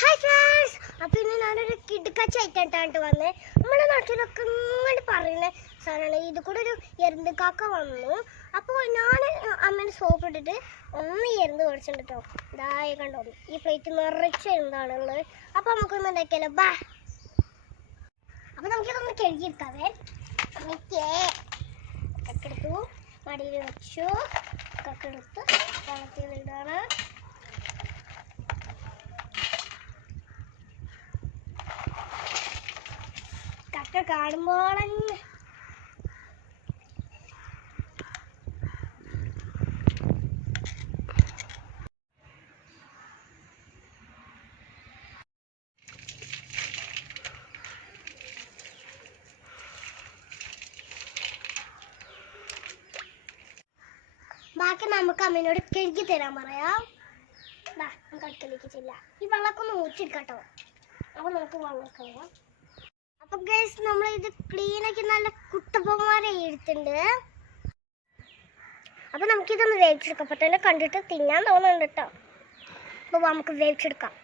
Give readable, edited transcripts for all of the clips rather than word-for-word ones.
Hi friends, അപ്പോൾ ഇന്ന് ഞാനൊരു കിടുക്കച്ചായിട്ടാണ് വന്നത്. നമ്മുടെ നാട്ടിലൊക്കെ ഇങ്ങനെ പറയുന്ന സാധനമാണ്. ഇത് കൂടെ ഒരു എരുന്ത് കാക്ക വന്നു. അപ്പോൾ ഞാൻ അമ്മേനെ സോപ്പ് ഇട്ടിട്ട് ഒന്ന് എരുന്ത് മേടിച്ചിട്ടുണ്ട് കേട്ടോ. ഇതായി കണ്ടോ, ഈ പ്ലേറ്റ് നിറച്ച എരുന്താണുള്ളത്. അപ്പോൾ നമുക്കൊന്ന് ഉണ്ടാക്കിയാലോ, ബാ. അപ്പോൾ നമുക്കിതൊന്ന് കഴുകിയെടുക്കാവേ. കക്കെടുത്തു, മടിയിൽ വെച്ചു, കക്കെടുത്ത് വെള്ളത്തിലിടാണ്. കക്ക കാണുമ്പോൾ ബാക്കി നമുക്ക് അമ്മേനോട് കഴുകി തരാൻ പറയാം. നമുക്ക് അടുക്കളയിലേക്ക് ചെല്ലാം. ഈ വെള്ളമൊക്കെ ഒന്ന് ഊറ്റിയെടുക്കട്ടോ. അപ്പോൾ നമുക്ക് വെള്ളം കളയാം. അപ്പൊ ഗൈസ്, നമ്മൾ ഇത് ക്ലീനാക്കി നല്ല കുട്ടപ്പന്മാരെ എടുത്തിട്ടുണ്ട്. അപ്പൊ നമുക്കിതൊന്ന് വേവിച്ചെടുക്കാം. അപ്പൊ തന്നെ കണ്ടിട്ട് തിന്നാൻ തോന്നുന്നുണ്ട് കേട്ടോ. അപ്പൊ നമുക്ക് വേവിച്ചെടുക്കാം.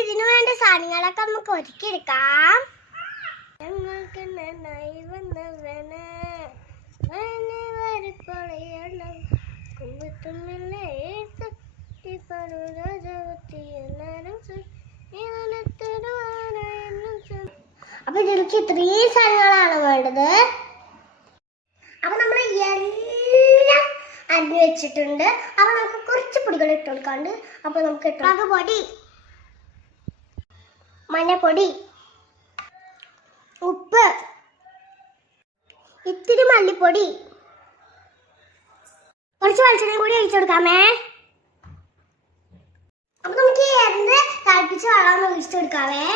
ഇതിനു വേണ്ട സാധനങ്ങളൊക്കെ നമുക്ക് ഒരുക്കിയെടുക്കാം. ഞങ്ങൾക്ക് നന്നായി വന്നവന് അപ്പൊ ഇതിലേക്ക് ഇത്രയും സാധനങ്ങളാണ് വേണ്ടത്. അപ്പൊ നമ്മൾ എല്ലാം അരിഞ്ഞു വെച്ചിട്ടുണ്ട്. അപ്പൊ നമുക്ക് കുറച്ച് പൊടികൾ ഇട്ട് കൊടുക്കാണ്ട്. അപ്പൊ നമുക്ക് ഇട്ടു പൊടി, മഞ്ഞപ്പൊടി, ഉപ്പ്, ഇത്തിരി മല്ലിപ്പൊടി, കുറച്ച് വെളിച്ചെണ്ണ കൂടി ഒഴിച്ചു കൊടുക്കാമേ. അപ്പൊ നമുക്ക് എരുന്ത് തിളപ്പിച്ച് വെള്ളം ഒഴിച്ചു കൊടുക്കാവേ.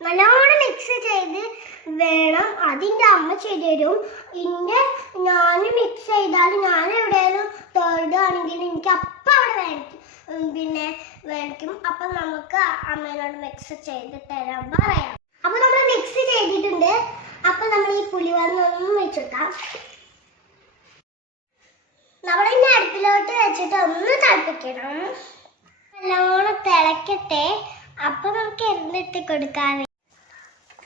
നല്ലോണം മിക്സ് ചെയ്ത് വേണം. അതിൻ്റെ അമ്മ ചെയ്തു തരും. ഞാൻ മിക്സ് ചെയ്താൽ ഞാൻ എവിടെയാലും തേർഡാണെങ്കിൽ എനിക്ക് അപ്പം അവിടെ വേണിക്കും. അപ്പം നമുക്ക് അമ്മേനോട് മിക്സ് ചെയ്ത് തരാൻ പറയാം. അപ്പം നമ്മൾ മിക്സ് ചെയ്തിട്ടുണ്ട്. അപ്പം നമ്മൾ ഈ പുളിവെള്ളം വെച്ചെടുക്കാം. നമ്മളിനി അടുപ്പിലോട്ട് വെച്ചിട്ട് ഒന്ന് തിളപ്പിക്കണം. നല്ലോണം തിളക്കട്ടെ. അപ്പം നമുക്ക് എരുന്നിട്ട് കൊടുക്കാം.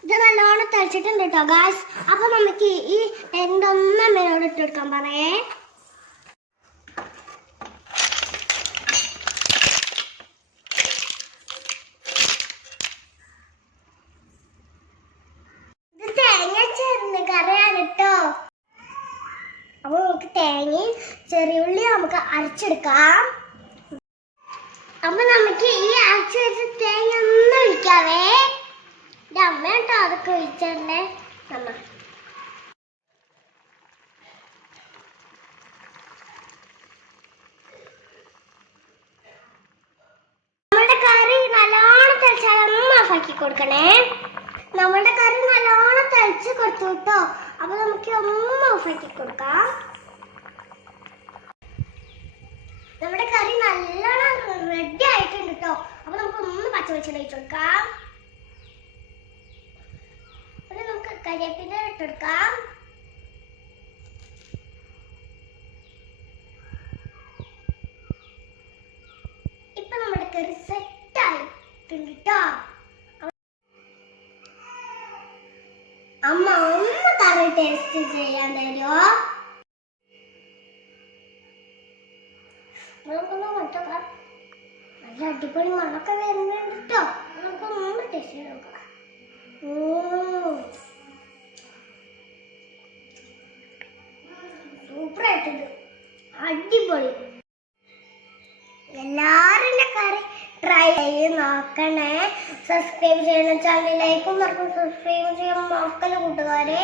ഇത് നല്ലോണം തിളച്ചിട്ടുണ്ട് കേട്ടോ ഗായ്സ്. അപ്പം നമുക്ക് ഈ എരുന്തൊന്നും അമ്മേനോട് ഇട്ട് കൊടുക്കാൻ പറയേ. അപ്പൊ നമുക്ക് തേങ്ങയും ചെറിയുള്ളി നമുക്ക് അരച്ചെടുക്കാം. അപ്പൊ നമുക്ക് ഈ അരച്ച് വെച്ച തേങ്ങ ഒന്ന് ഒഴിക്കാവേ. ഇത് അമ്മ കേട്ടോ അതൊക്കെ ഒഴിച്ചേ. നമ്മളുടെ കറി നല്ലോണം തിളച്ചാൽ അമ്മ ഓഫാക്കി കൊടുക്കണേ. നമ്മളുടെ കറി നല്ലോണം തിളച്ച് കൊടുത്തു കേട്ടോ. അപ്പൊ നമുക്ക് ഒന്ന് ഓഫാക്കി കൊടുക്കാം. നമ്മുടെ കറി നല്ലോണം റെഡി ആയിട്ടുണ്ട് കേട്ടോ. അപ്പൊ നമുക്ക് ഒന്ന് പച്ചവെളിച്ചെണ്ണ ഒഴിച്ചു കൊടുക്കാം. പിന്നെ നമുക്ക് കരിവേപ്പില ഇട്ടെടുക്കാം. ഇപ്പൊ നമ്മുടെ കറി സെറ്റ് ആയിട്ടുണ്ട് കേട്ടോ. അമ്മ ഒന്ന് കറി ടേസ്റ്റ് ചെയ്യാൻ തരുമോ? നല്ല അടിപൊളി മണമൊക്കെ വരുന്നുണ്ട് കേട്ടോ. നമുക്കൊന്ന് ടേസ്റ്റ് ചെയ്ത് നോക്കാം. സൂപ്പറായിട്ടുണ്ട്, അടിപൊളി. എല്ലാവരും കറി ട്രൈ ചെയ്ത് നോക്കണേ. സബ്സ്ക്രൈബ് ചെയ്യണം. ചാനലിലേക്കും സബ്സ്ക്രൈബ് ചെയ്യാൻ മക്കളെ കൂട്ടുകാരെ.